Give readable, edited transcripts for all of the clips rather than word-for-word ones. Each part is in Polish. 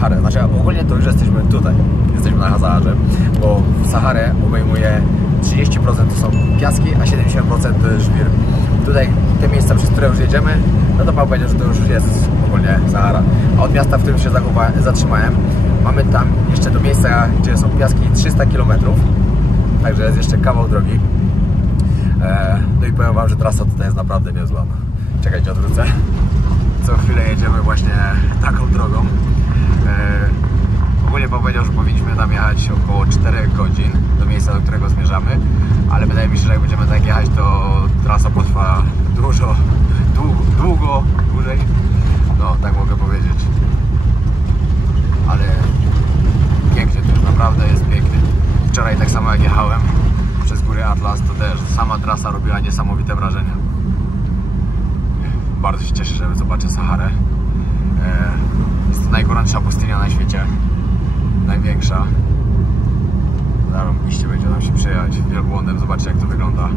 Saharę. Znaczy ogólnie to już jesteśmy tutaj, jesteśmy na Saharze, bo Saharę obejmuje 30% to są piaski, a 70% to jest żwir. Tutaj te miejsca, przez które już jedziemy, no to pan powiedział, że to już jest ogólnie Sahara. A od miasta, w którym się zatrzymałem, mamy tam jeszcze do miejsca, gdzie są piaski 300 km. Także jest jeszcze kawał drogi. No i powiem wam, że trasa tutaj jest naprawdę niezła. Czekajcie, odwrócę. Co chwilę jedziemy właśnie taką drogą. Ogólnie powiedział, że powinniśmy tam jechać około 4 godzin do miejsca, do którego zmierzamy. Ale wydaje mi się, że jak będziemy tak jechać, to trasa potrwa dłużej. No, tak mogę powiedzieć. Ale pięknie to naprawdę jest pięknie. Wczoraj tak samo jak jechałem przez góry Atlas, to też sama trasa robiła niesamowite wrażenie. Bardzo się cieszę, że zobaczę Saharę. Jest to najgorętsza pustynia na świecie. Największa. Zaraz będzie nam się przejechać wielbłądem, zobaczcie jak to wygląda.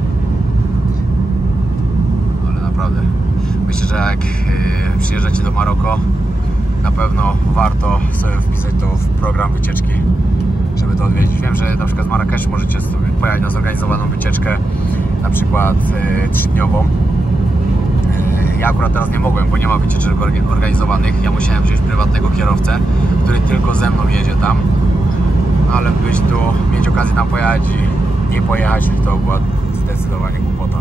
Ale naprawdę myślę, że jak przyjeżdżacie do Maroko, na pewno warto sobie wpisać to w program wycieczki, żeby to odwiedzić. Wiem, że na przykład z Marrakeszu możecie sobie pojechać na zorganizowaną wycieczkę, na przykład 3-dniową. Ja akurat teraz nie mogłem, bo nie ma wycieczek organizowanych. Ja musiałem wziąć prywatnego kierowcę, który tylko ze mną jedzie tam. No ale byś tu mieć okazję tam pojechać i nie pojechać, to była zdecydowanie głupota.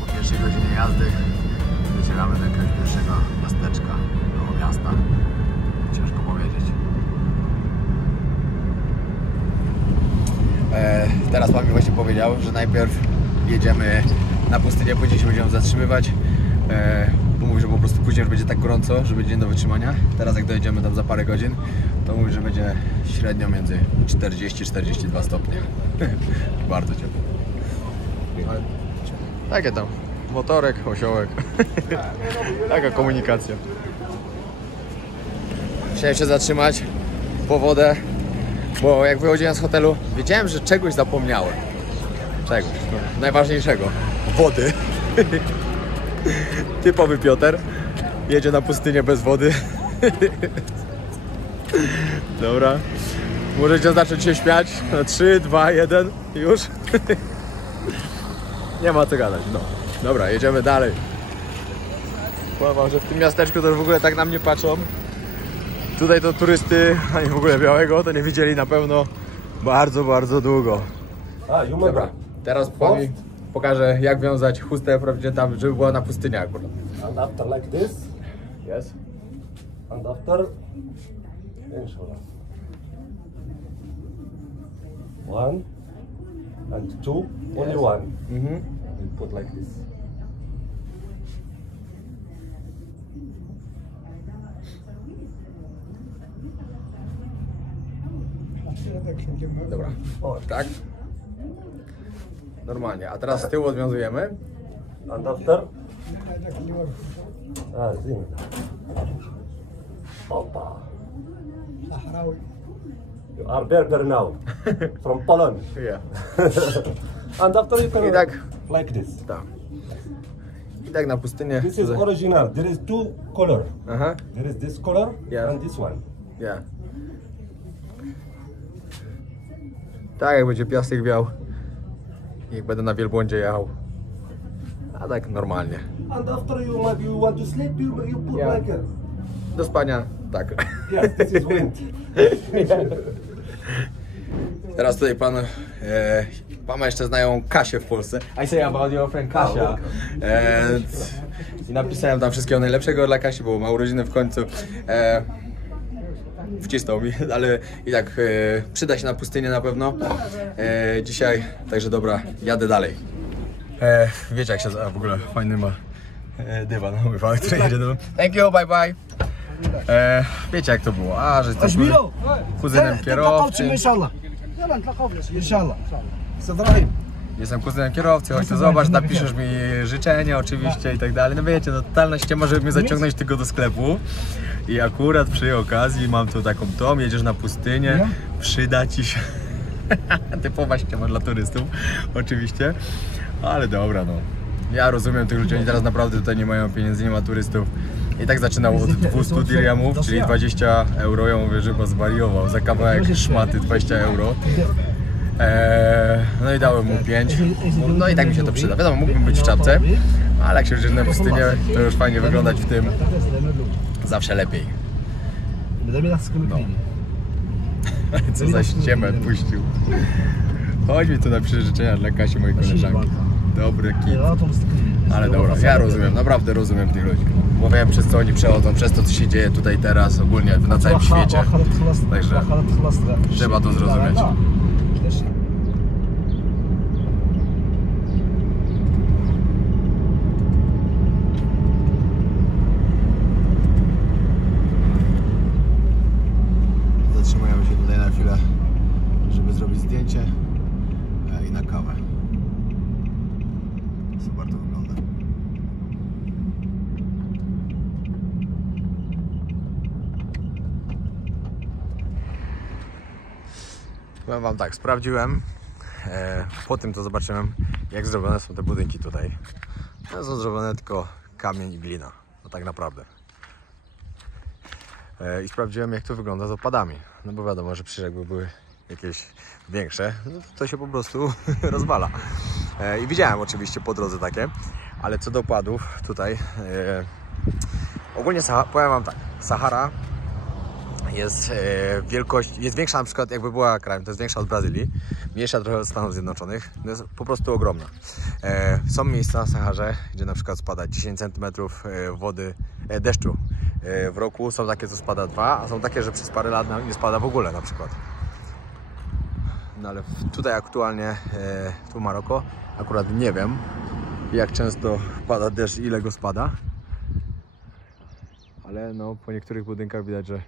Po pierwszej godzinie jazdy docieramy do jakiegoś pierwszego miasteczka, do miasta. Ciężko powiedzieć. Teraz pan mi właśnie powiedział, że najpierw jedziemy na pustynię, później się będziemy zatrzymywać. Bo mówi, że po prostu później już będzie tak gorąco, że będzie nie do wytrzymania. Teraz jak dojedziemy tam za parę godzin, to mówi, że będzie średnio między 40-42 stopnie. Bardzo ciepło. Takie tam. Motorek, osiołek. Taka komunikacja. Musiałem się zatrzymać po wodę, bo jak wychodziłem z hotelu, wiedziałem, że czegoś zapomniałem. Czegoś, no, najważniejszego. Wody. Typowy Piotr. Jedzie na pustynię bez wody. Dobra. Możecie zacząć się śmiać. Na 3, 2, 1. Już. Nie ma co gadać, no. Dobra, jedziemy dalej. Powiem wam, że w tym miasteczku to w ogóle tak na mnie patrzą. Tutaj to turysty, ani w ogóle białego, to nie widzieli na pewno bardzo, bardzo długo. Dobra, teraz pan mi pokaże, jak wiązać chustę prawdziwie tam, żeby była na pustyni akurat. And after like this. Yes. And after. Inshallah. 1 and 2. Only Yes. 1. We put like this. Dobra, o tak. Normalnie, a teraz z tyłu odwiązujemy. And after. Zim. Opa. You are Berber now. From Poland. Yeah. And after you can I tak. like this. Tak. I tak na pustynię. This is original. There is 2 color. Aha. There is this color Yeah. and this one. Yeah. Tak jak będzie piasek wiał. Jak będę na wielbłądzie jechał. A tak normalnie. And after you maybe you want to sleep, you put Yeah. like Do spania, tak. yes, this is wind. Teraz tutaj pan ma jeszcze znają Kasię w Polsce. I say about your friend Kasia. I napisałem tam wszystkiego najlepszego dla Kasi, bo ma urodziny w końcu. Wcisnął mi, ale i tak przyda się na pustynię na pewno dzisiaj, także dobra, jadę dalej. Wiecie jak się w ogóle fajny ma dywan, który jedzie do... Thank you, bye bye. Wiecie jak to było, że jesteśmy kuzynem kierowcy. jestem kuzynem kierowcy, chodź tu zobacz, napiszesz mi życzenia oczywiście i tak dalej. No wiecie, no totalna ściema, żeby mnie zaciągnąć tylko do sklepu. I akurat przy okazji mam tu taką tom, jedziesz na pustynię, przyda ci się. Typowa ściema dla turystów, oczywiście. Ale dobra, no. Ja rozumiem tych ludzi, oni teraz naprawdę tutaj nie mają pieniędzy, nie ma turystów. I tak zaczynał od 200 dirhamów, czyli 20 euro. Ja mówię, że chyba zwariował. Za kawałek szmaty 20 euro. No i dałem mu 5. No i tak mi się to przyda. Wiadomo, mógłbym być w czapce, ale jak się żyje na pustynię, to już fajnie wyglądać w tym. Zawsze lepiej. No. Co za ściemę puścił. Chodź mi tu na życzenia dla Kasi, mojej koleżanki. Dobry kit. Ale dobra, ja rozumiem, naprawdę rozumiem tych ludzi. Bo wiem, przez co oni przechodzą, przez to, co się dzieje tutaj teraz, ogólnie na całym świecie. Także trzeba to zrozumieć. Zatrzymujemy się tutaj na chwilę, żeby zrobić zdjęcie i na kawę. Super to wygląda. Powiem wam tak, sprawdziłem, po tym to zobaczyłem, jak zrobione są te budynki tutaj. One są zrobione tylko kamień i glina, no tak naprawdę. I sprawdziłem, jak to wygląda z opadami. No bo wiadomo, że przecież jakby były jakieś większe, no to się po prostu rozwala. I widziałem oczywiście po drodze takie, ale co do opadów tutaj, ogólnie powiem wam tak, Sahara jest jest większa, na przykład jakby była krajem, to jest większa od Brazylii, mniejsza trochę od Stanów Zjednoczonych, to jest po prostu ogromna. Są miejsca na Saharze, gdzie na przykład spada 10 cm wody, deszczu w roku, są takie, co spada 2, a są takie, że przez parę lat nie spada w ogóle na przykład. No ale tutaj aktualnie, tu Maroko, akurat nie wiem, jak często pada deszcz, ile go spada, ale no po niektórych budynkach widać, że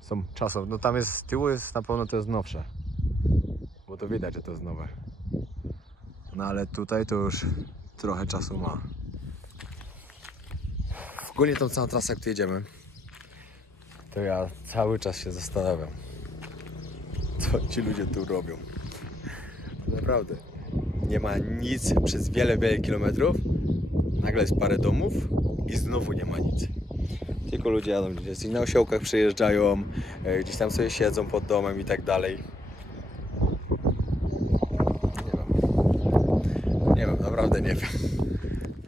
są czasowe. No tam jest z tyłu, jest na pewno to jest nowsze, bo to widać, że to jest nowe. No ale tutaj to już trochę czasu ma. Ogólnie tą całą trasę, jak tu jedziemy, to ja cały czas się zastanawiam, co ci ludzie tu robią. Naprawdę. Nie ma nic przez wiele, wiele kilometrów. Nagle jest parę domów i znowu nie ma nic. Tylko ludzie jadą gdzieś na osiołkach, przyjeżdżają, gdzieś tam sobie siedzą pod domem i tak dalej. Nie wiem, naprawdę nie wiem.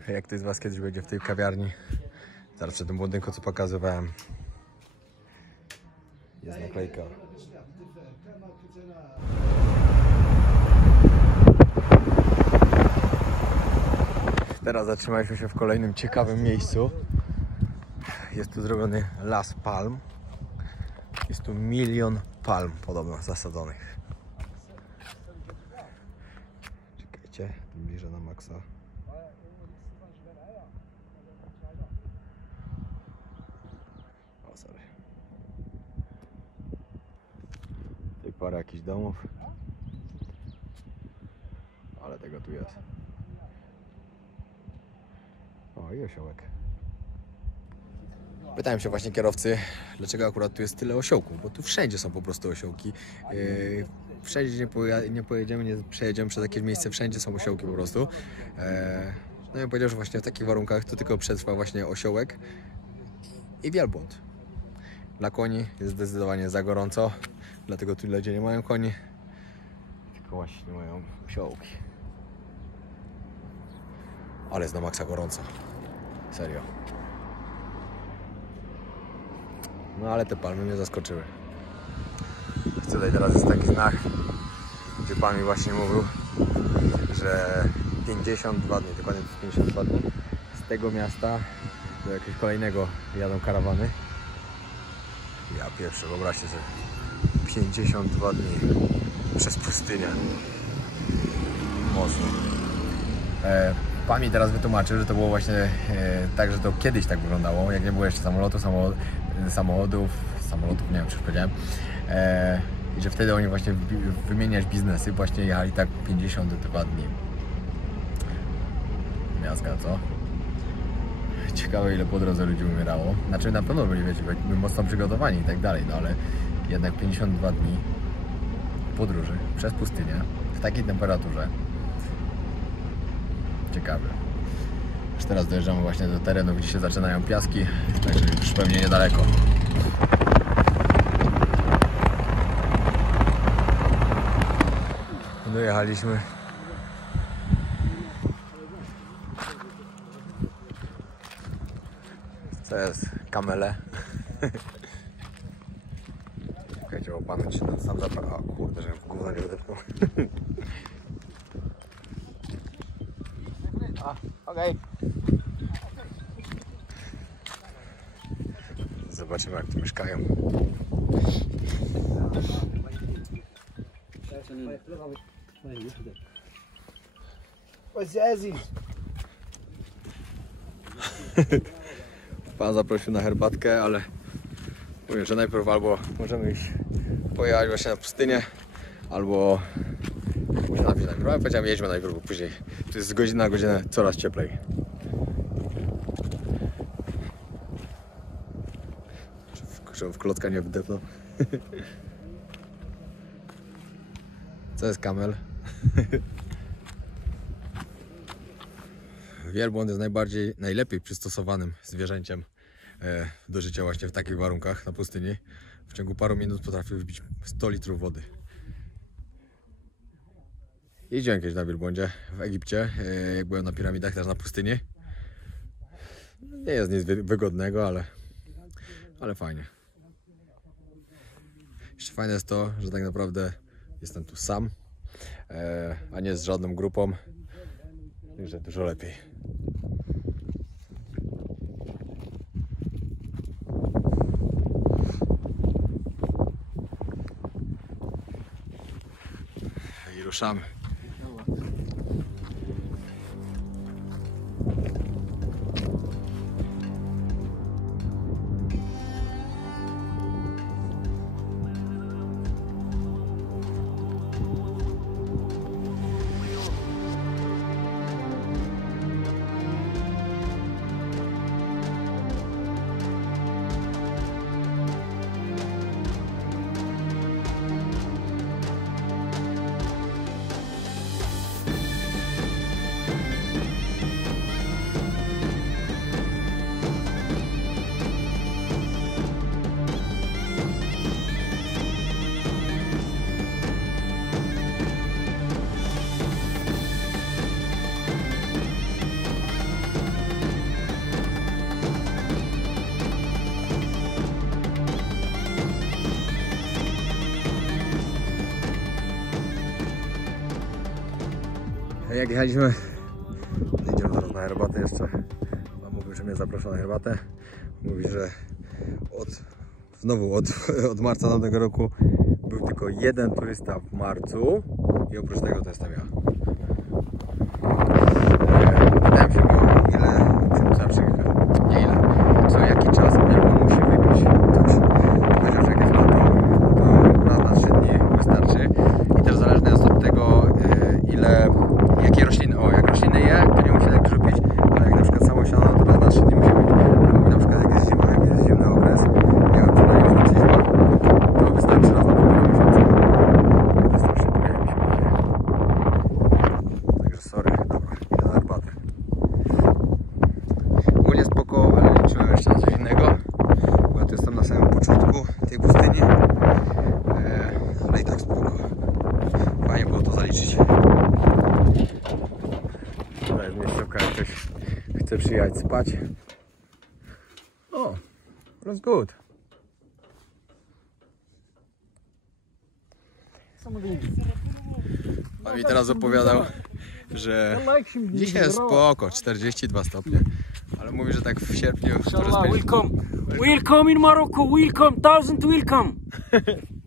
Jak ktoś z was kiedyś będzie w tej kawiarni, zaraz przy tym budynku, co pokazywałem, jest naklejka. Teraz zatrzymaliśmy się w kolejnym ciekawym miejscu. Jest tu zrobiony las palm. Jest tu 1 milion palm podobno zasadzonych. Czekajcie, bliżej na maksa. O, sorry. Tutaj parę jakichś domów. Ale tego tu jest. O, i osiołek. Pytałem się właśnie kierowcy, dlaczego akurat tu jest tyle osiołków, bo tu wszędzie są po prostu osiołki. Wszędzie nie pojedziemy, nie przejedziemy przez jakieś miejsce, wszędzie są osiołki po prostu. No i powiedział, że właśnie w takich warunkach to tylko przetrwa właśnie osiołek i wielbłąd. Dla koni jest zdecydowanie za gorąco, dlatego tu ludzie nie mają koni, tylko właśnie mają osiołki. Ale jest na maksa gorąco. Serio. No ale te palmy mnie zaskoczyły. Tutaj teraz jest taki znak, gdzie pan mi właśnie mówił, że 52 dni, dokładnie 52 dni z tego miasta do jakiegoś kolejnego jadą karawany. Ja pierwszy, wyobraźcie sobie, 52 dni przez pustynię. Mocno. Pan mi teraz wytłumaczył, że to było właśnie tak, że to kiedyś tak wyglądało, jak nie było jeszcze samolotów, nie wiem czy już powiedziałem. i że wtedy oni właśnie wymieniać biznesy, właśnie jechali tak 52 dni. Miazga, co? Ciekawe, ile po drodze ludzi umierało. Znaczy na pewno byli, wiecie, byli mocno przygotowani i tak dalej, no ale jednak 52 dni podróży przez pustynię w takiej temperaturze. Ciekawe. Już teraz dojeżdżamy właśnie do terenu, gdzie się zaczynają piaski, także już pewnie niedaleko. Dojechaliśmy. To jest kamele. Czekajcie, opamięć się tam sam zaprawa. Kurde, żebym w gówno nie wydepnął. Okej. Zobaczymy, jak tu mieszkają. Pan zaprosił na herbatkę, ale mówię, że najpierw albo możemy iść pojechać właśnie na pustynię, albo się napić najpierw. Ale powiedziałem, jedźmy najpierw, bo później to jest z godziny na godzinę coraz cieplej. Żeby w klocka nie wdepnął. Co jest kamel? Wielbłąd jest najlepiej przystosowanym zwierzęciem do życia właśnie w takich warunkach na pustyni. W ciągu paru minut potrafił wypić 100 litrów wody. Jeździłem kiedyś na wielbłądzie w Egipcie, jak byłem na piramidach, też na pustyni. Nie jest nic wygodnego, ale fajnie. Jeszcze fajne jest to, że tak naprawdę jestem tu sam, a nie z żadną grupą. Także dużo lepiej. I ruszamy. Jak jechaliśmy, idziemy teraz na herbatę jeszcze. Pan mówił, że mnie zaprasza na herbatę. Mówi, że od marca tamtego roku był tylko jeden turysta w marcu i oprócz tego to jestem ja. Pytałem się go, co jaki czas on musi wypić coś. Powiedział, że jak jest lato, to raz na 3 dni wystarczy. I też zależne jest od tego, jakie rośliny, jak rośliny je, to nie musi tak dużo pić, ale jak na przykład samo siano, to raz na 3 dni musi pić. Ale na przykład jak jest zima, jak jest zimny okres, nie wiem, co najmniej znaczy zima, to wystarczy raz na półtora miesiąca. To strasznie długie mi się wydaje. Także sorry, dobra, idę na herbatę. Ogólnie spoko, ale liczyłem jeszcze na coś innego, bo ja tu jestem na samym początku tej pustyni, ale i tak spoko. Fajnie było to zaliczyć. To jest miejscówka, jak ktoś chce przyjechać spać. O, that's good. Pan mi teraz opowiadał, że dzisiaj jest spoko, 42 stopnie. Ale mówi, że tak w sierpniu... Welcome. Welcome in Morocco. Welcome. 1000 welcome.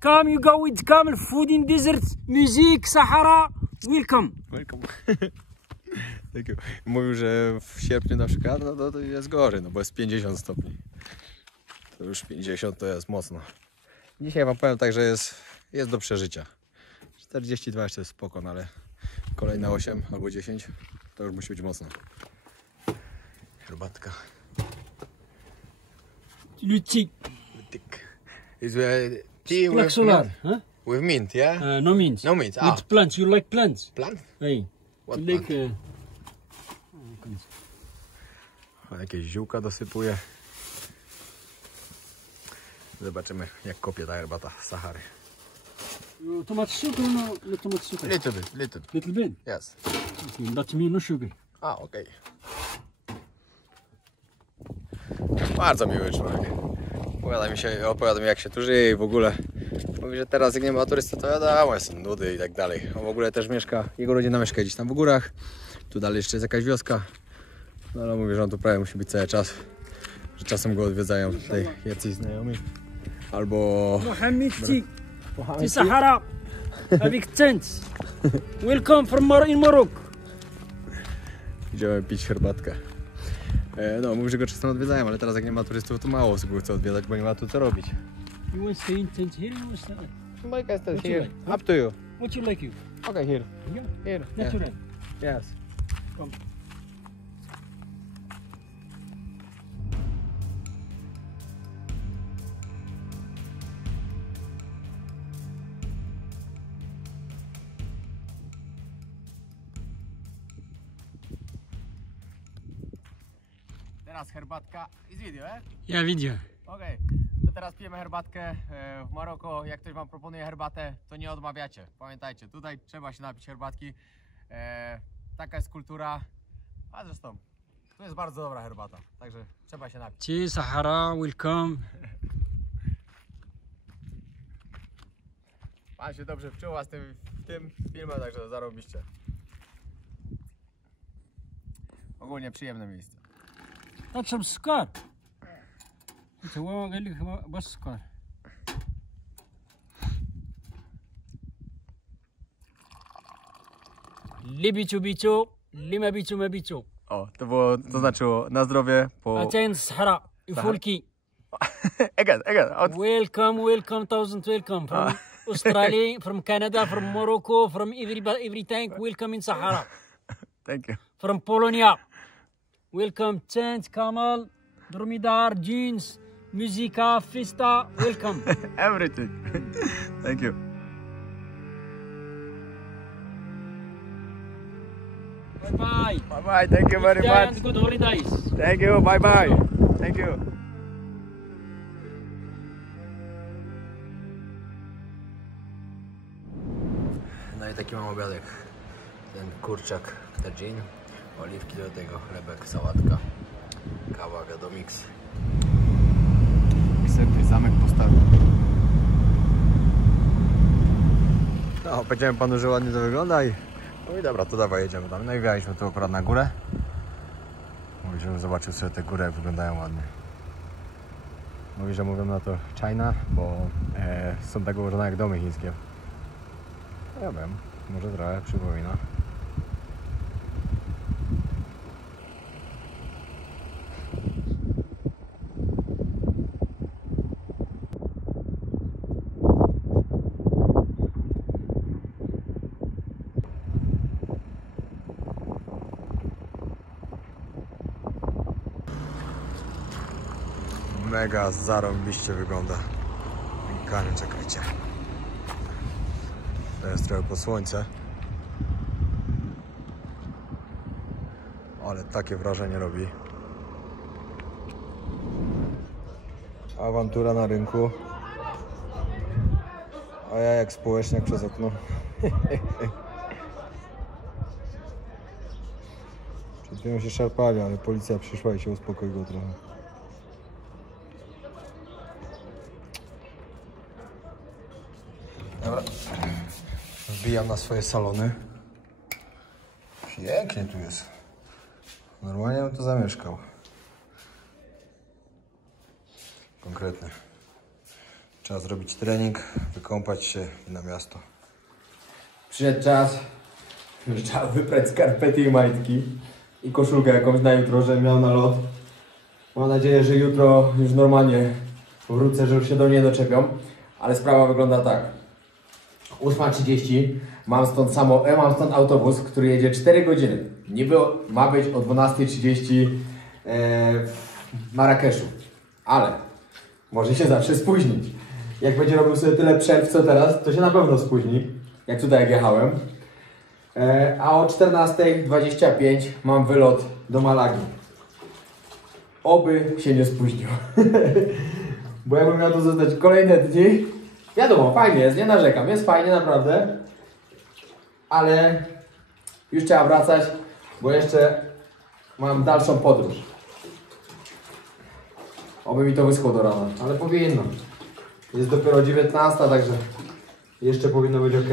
Come, you go with camel, food in desert, music, Sahara. Welcome. Welcome. Thank you. Mówił, że w sierpniu na przykład no to jest gorzej, no bo jest 50 stopni. To już 50 to jest mocno. Dzisiaj wam powiem tak, że jest jest do przeżycia. 42 jeszcze jest spoko, no ale kolejne 8 albo 10 to już musi być mocno. Herbatka. Lucy. Is tea Black solar, huh? with mint, yeah? No mint. No mint. With plants. You like plants? Plant? Hey. What You like... Jakieś ziółka dosypuje. Zobaczymy, jak kopie ta herbata z Sahary. too much sugar or no too much sugar? Little bit, little. Little bit. Yes. Okay, that means no sugar. Okej. Bardzo miły człowiek. Opowiada mi jak się tu żyje i w ogóle. Mówi, że teraz jak nie ma turysty, to wiadomo, są nudy i tak dalej. On w ogóle też mieszka, jego rodzina mieszka gdzieś tam w górach. Tu dalej jeszcze jest jakaś wioska. No ale mówi, że on tu prawie musi być cały czas. Że czasem go odwiedzają tutaj jacyś znajomi. Albo... Mohammed tea. Sahara. Avec tent. Welcome from Morocco. Idziemy pić herbatkę. No, mówi, że go czasem odwiedzają, ale teraz jak nie ma turystów, to mało osób chce odwiedzać, bo nie ma tu co robić. You want to stay in tent here or you want to stay? Like I said, What you here. like? Up to you. What you like you? Okay, here. Yeah. Here. Natural. Yes. Come. Teraz herbatka i z video, Ja widzę. Okej. To teraz pijemy herbatkę w Maroko. Jak ktoś wam proponuje herbatę, to nie odmawiacie. Pamiętajcie, tutaj trzeba się napić herbatki. Taka jest kultura. A zresztą, to jest bardzo dobra herbata. Także trzeba się napić. Tea Sahara, welcome. Pan się dobrze wczuła w tym filmie, także zarobiście. Ogólnie przyjemne miejsce. تشرب السكر انت هو قال لك بس السكر اللي بيتو بيتو اللي ما بيتو ما بيتو O, to znaczyło na zdrowie po... اتين الصحراء يفولكي again. welcome 1000 welcome from Australia, from Canada, from Morocco, from everything. Welcome in Sahara. Thank you. From Polonia. Welcome tent, camel, dromedar, jeans, musica, festa. Welcome. Everything. Thank you. Bye bye. Bye bye. Thank you very much. And good holidays. Thank you. Bye bye. Thank you. No i taki mam obiadek. Ten kurczak tadżin, oliwki do tego, chlebek, sałatka, kawa, wiadomix. I sobie zamek postawił. No, powiedziałem panu, że ładnie to wygląda i... No i dobra, to dawaj, jedziemy tam. No i wjechaliśmy tu akurat na górę. Mówi, żebym zobaczył sobie te góry, jak wyglądają ładnie. Mówi, że mówią na to China, bo są tak ułożone jak domy chińskie. Ja wiem, może trochę przypomina. Mega zarąbiście wygląda. Pięknie, czekajcie. To jest trochę po słońce. Ale takie wrażenie robi. Awantura na rynku. A ja jak społeczniak przez okno. Przed chwilą się szarpali, ale policja przyszła i się uspokoiło trochę. Dobra, wbijam na swoje salony. Pięknie tu jest. Normalnie bym tu zamieszkał. Konkretnie. Trzeba zrobić trening, wykąpać się i na miasto. Przyszedł czas, że trzeba wyprać skarpety i majtki. I koszulkę jakąś na jutro, że miał na lot. Mam nadzieję, że jutro już normalnie wrócę, że już się do mnie doczepią. Ale sprawa wygląda tak. 8:30, mam stąd autobus, który jedzie 4 godziny. Niby ma być o 12:30 w Marrakeszu, ale może się zawsze spóźnić. Jak będzie robił sobie tyle przerw co teraz, to się na pewno spóźni, jak tutaj jak jechałem. A o 14:25 mam wylot do Malagi. Oby się nie spóźnił. Bo jakbym miał tu zostać kolejne dni, wiadomo, fajnie jest, nie narzekam, jest fajnie naprawdę. Ale już trzeba wracać, bo jeszcze mam dalszą podróż. Oby mi to wyschło do rana, ale powinno. Jest dopiero 19, także jeszcze powinno być ok.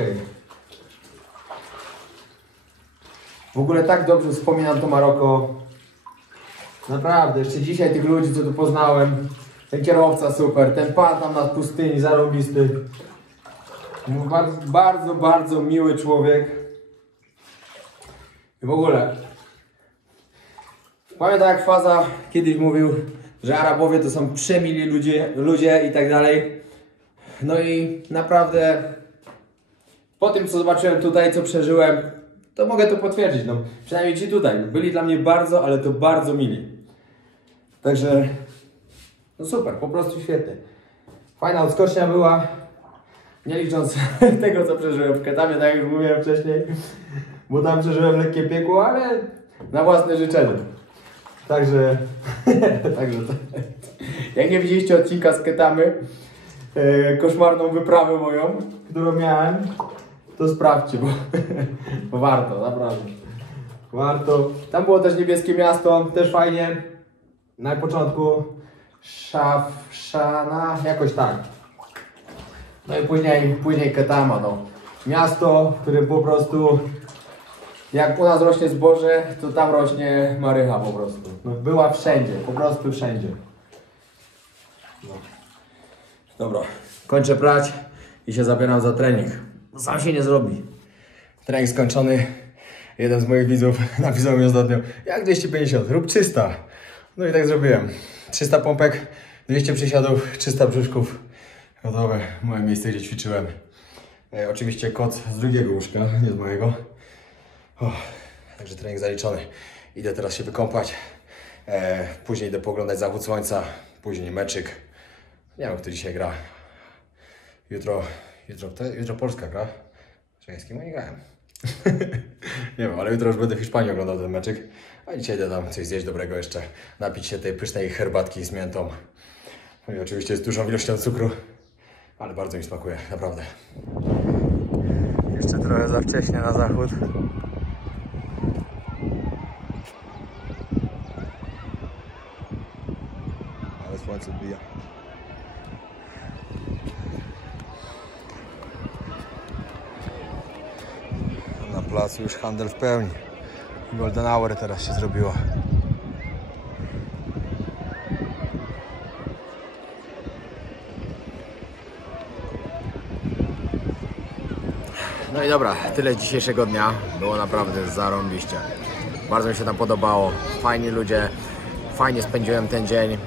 W ogóle tak dobrze wspominam to Maroko. Naprawdę, jeszcze dzisiaj tych ludzi, co tu poznałem. Ten kierowca super, ten pan tam nad pustyni, zarąbisty. Bardzo, bardzo miły człowiek. I w ogóle pamiętam jak Faza kiedyś mówił, że Arabowie to są przemili ludzie i tak dalej. No i naprawdę po tym co zobaczyłem tutaj, co przeżyłem, to mogę to potwierdzić. No, przynajmniej ci tutaj byli dla mnie bardzo, ale to bardzo mili. Także no super, po prostu świetnie. Fajna odskocznia była, nie licząc tego co przeżyłem w Ketamie, tak jak już mówiłem wcześniej, bo tam przeżyłem lekkie piekło, ale na własne życzenie. Także jak nie widzieliście odcinka z Ketamy, koszmarną wyprawę moją, którą miałem, to sprawdźcie, bo warto, naprawdę. Warto. Tam było też niebieskie miasto, też fajnie. Na początku Szafszana, jakoś tak. No i później Ketama, no. Miasto, w którym po prostu jak u nas rośnie zboże, to tam rośnie marycha po prostu. No, była wszędzie, po prostu wszędzie. No. Dobra, kończę prać i się zabieram za trening. Sam się nie zrobi. Trening skończony. Jeden z moich widzów napisał mi ostatnio, jak 250, rób 300. No i tak zrobiłem. 300 pompek, 200 przysiadów, 300 brzuszków. Gotowe, moje miejsce, gdzie ćwiczyłem. Oczywiście kot z drugiego łóżka, nie z mojego. Także trening zaliczony. Idę teraz się wykąpać. Później idę pooglądać zachód słońca. Później meczyk. Nie wiem, kto dzisiaj gra. Jutro Polska gra. Czekaj, z kim oni grają? Nie wiem, ale jutro już będę w Hiszpanii oglądał ten meczyk. A dzisiaj idę tam coś zjeść dobrego jeszcze. Napić się tej pysznej herbatki z miętą. No i oczywiście z dużą ilością cukru. Ale bardzo mi smakuje, naprawdę. Jeszcze trochę za wcześnie na zachód. Ale słońce odbija. Na placu już handel w pełni. Golden Hour teraz się zrobiło. No i dobra, tyle dzisiejszego dnia. Było naprawdę zarąbiście. Bardzo mi się tam podobało. Fajni ludzie, fajnie spędziłem ten dzień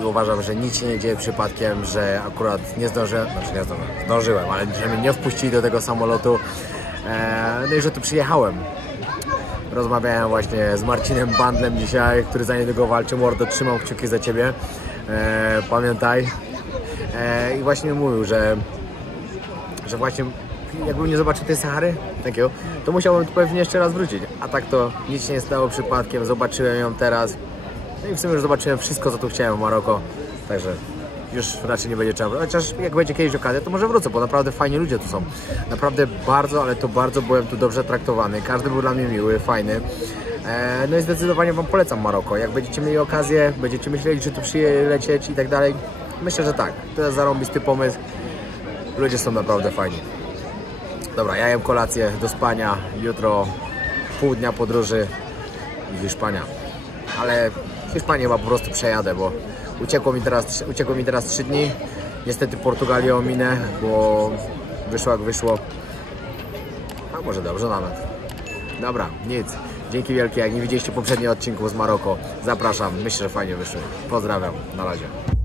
i uważam, że nic się nie dzieje przypadkiem, że akurat nie zdążyłem, zdążyłem, ale że mnie nie wpuścili do tego samolotu. No i że tu przyjechałem. Rozmawiałem właśnie z Marcinem Bandlem dzisiaj, który za niedługo walczy. Mordo, trzymam kciuki za Ciebie. Pamiętaj. I właśnie mówił, że właśnie jakbym nie zobaczył tej Sahary, takiego, to musiałbym tu pewnie jeszcze raz wrócić. A tak to nic się nie stało przypadkiem, zobaczyłem ją teraz. No i w sumie już zobaczyłem wszystko, co tu chciałem w Maroko. Także już raczej nie będzie trzeba. Chociaż jak będzie kiedyś okazja, to może wrócę, bo naprawdę fajni ludzie tu są. Naprawdę bardzo, ale to bardzo byłem tu dobrze traktowany. Każdy był dla mnie miły, fajny. No i zdecydowanie Wam polecam Maroko. Jak będziecie mieli okazję, będziecie myśleli, czy tu przylecieć i tak dalej. Myślę, że tak. To jest zarąbisty pomysł. Ludzie są naprawdę fajni. Dobra, ja jem kolację do spania. Jutro pół dnia podróży i Hiszpania. Ale Hiszpanię chyba po prostu przejadę, bo uciekło mi teraz 3 dni. Niestety Portugalię ominę, bo wyszło jak wyszło. A może dobrze nawet. Dobra, nic. Dzięki wielkie. Jak nie widzieliście poprzednich odcinków z Maroko, zapraszam. Myślę, że fajnie wyszło. Pozdrawiam. Na razie.